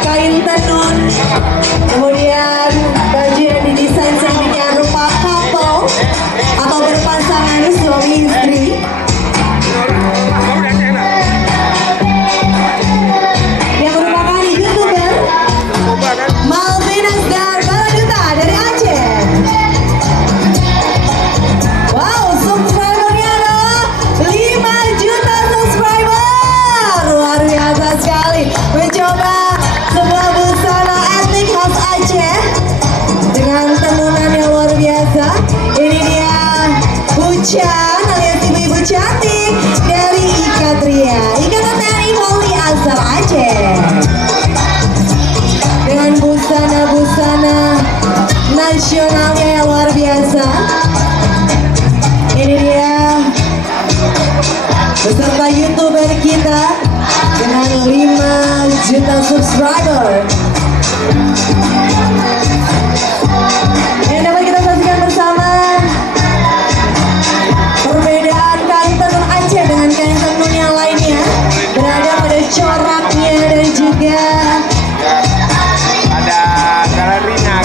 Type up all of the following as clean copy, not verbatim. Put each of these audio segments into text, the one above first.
kain tenun, kemudian baju yang didesain sedemikian rupa couple atau berpasangan suami istri. Yang merupakan YouTuber Malvin Asgar Baladuta dari Aceh. Wow, subscribernya adalah 5 juta subscriber. Luar biasa sekali. Mencoba sebuah busana etnik khas Aceh dengan tenunan yang luar biasa. Ini dia Bucan alias ibu-ibu cantik dari Ikatria, Ikatan TNI Polri asal Aceh. Dengan busana-busana nasionalnya yang luar biasa. Ini dia beserta YouTuber kita dengan 5 juta subscriber. Yang dapat kita saksikan bersama perbedaan kain tenun Aceh dengan kain tenun yang lainnya, berada pada coraknya dan juga ada galerinya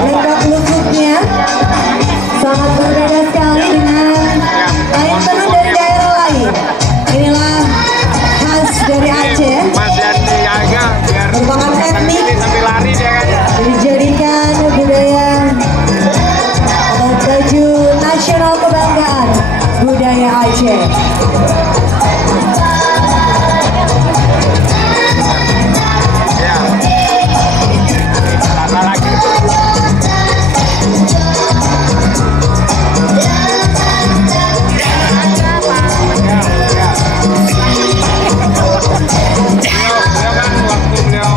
lengkap lututnya. Sangat berbeda sekali dengan kain tenun dari daerah lain. Inilah khas dari Aceh, Mas Yandi Aga biar merupakan etnik sambil lari dia kan. dijadikan budaya atau baju nasional kebanggaan budaya Aceh. Ya. Tata lagi. Beliau kan waktu beliau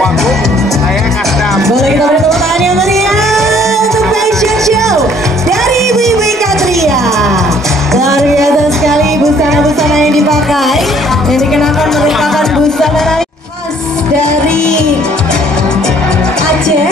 wagub, saya ngadam. Boleh kita beri tepuk tangan yang meriah untuk fashion show dari ibu-ibu Ikatria. Luar biasa sekali busana-busana yang dipakai, yang dikenakan merupakan busana khas dari Aceh.